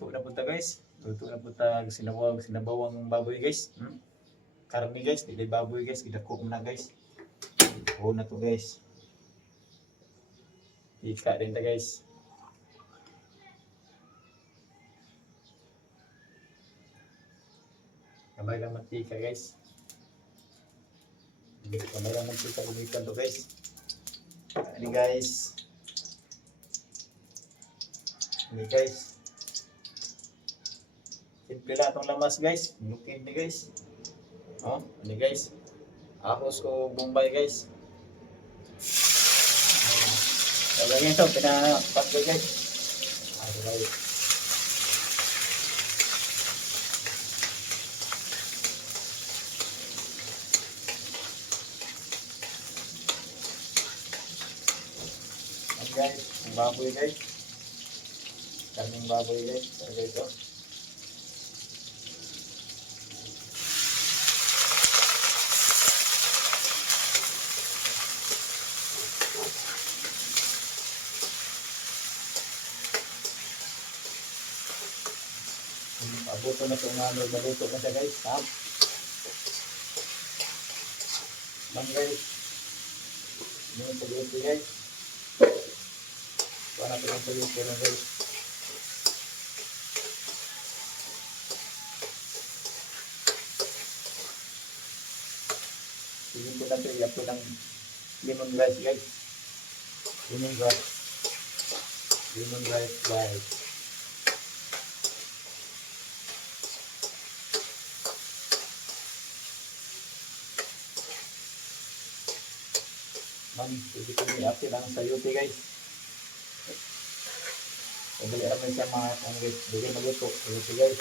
luto na punta guys. Luto na punta sinabawang baboy guys. Karni guys, dili baboy guys, gidako na guys. Oo na to guys. Ika rin ta guys. Kamay lang mantika guys. Kamay lang mantika gumikan to guys. Ini guys. Ini guys. Simple lang itong lamas guys. Lukid ni guys. Oh, ini guys. Ahos ko Bombay guys. Lagyan ito, pinapagdo guys. Guys. Guys, baboy guys. Kaming baboy guys. Lagay ito. Pabuto na ito nga, maluto na siya guys. Tap. Man guys. Ini yung paluto guys. Ito na ito yung paluto na guys. Sige ko na ito, iyak ko ng lemongrass guys. Lemongrass. Lemongrass guys. Pwede ko i-update lang sa YouTube guys. Pwede naman sa mga guys. Pwede maluto sa YouTube guys.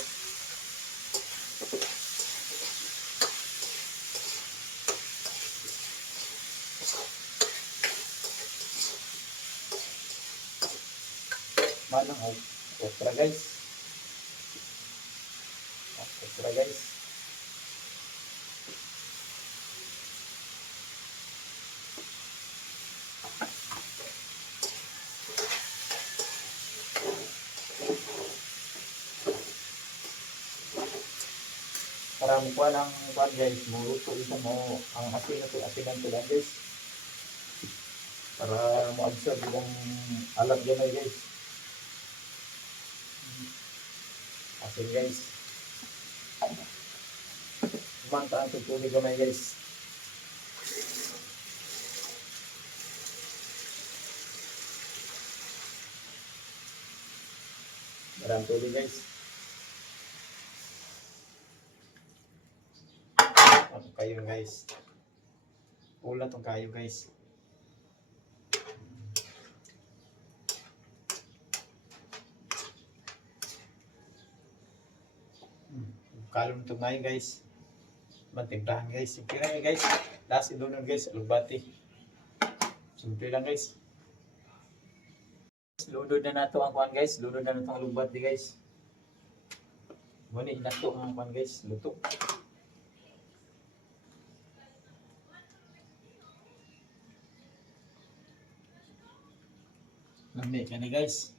Manang okra guys. Okra guys. Para mukha ng pan guys, maluto isa mo ang asin na ito, asinan ito lang guys. Para ma-absorb yung alat gamay guys. Asin guys. Manta ang tutuloy gamay guys. Maraming tuloy guys. Kayo guys. Pula tong kayo guys. Kalon to ngayon guys. Mantimplahan guys. Simple lang guys. Last idunod guys. Alugbati. Simple lang guys. Lunod na nato ang kuhan guys. Lunod na nato ang alugbati guys. Muna inato ang kuhan guys. Luto. Lami ka na guys.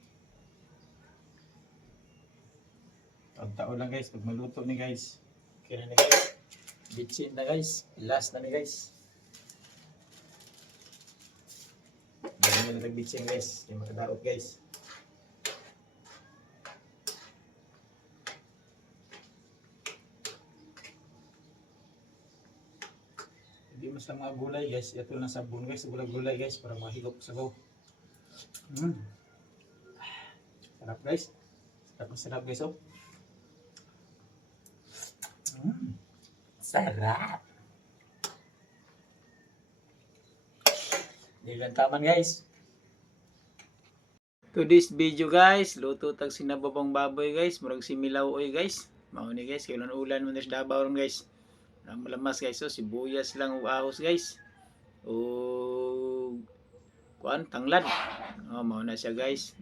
Tao lang guys. Pag maluto ni guys. Okay na ni guys. Bitsin na guys. Last na ni guys. Hindi na nagbitsin guys. Hindi makadaot guys. Hindi mas lang mga gulay guys. Ito lang sabon guys. Gulay guys. Para mahigop sa go. Sarap guys. Sarap guys oh. Sarap. Nilantaman guys. To this video guys, luto tag sinababang baboy guys, murag similaw oy guys. Mao ni guys, kay ulan man sa Davao ron guys. Malamas guys, so sibuyas lang ug ahos guys. O kuan tanglad. Oh, mao na siya guys.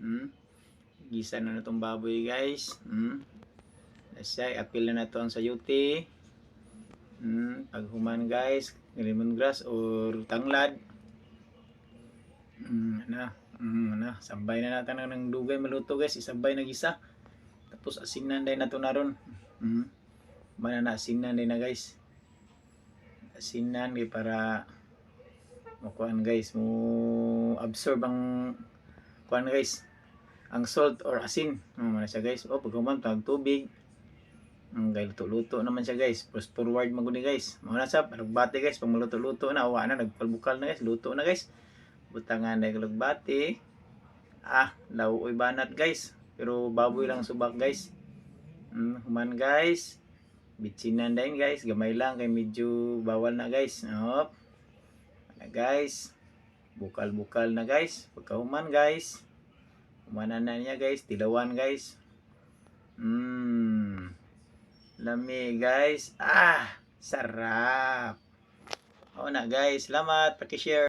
Gisa na natong baboy guys. Nasa apil na nato ang sayuti. Pag human guys, lemongrass or tanglad. Sabay na natin ng dugay maluto guys, isabay na gisa. Tapos asinan din na to na ron. Mana na asinan din na guys. Asinan di para makuan guys, mo absorb ang kuan guys, ang salt or asin. Mana siya guys. O pagkuman tag tubig. Kay luto-luto naman siya guys. Fast forward maguni guys. Mao na sa palugbati guys, pag maluto-luto na awa na nagpalbukal na guys, luto na guys. Butangan na kalugbati. Lauoy banat guys. Pero baboy lang subak guys. Human guys. Bitsinan din guys. Gamay lang kay medyo bawal na guys. Op. Na guys. Bukal-bukal na guys. Pagkahuman guys. Humanan na niya guys. Tilawan guys. Lami guys. Sarap. Oo na guys. Salamat. Paki-share.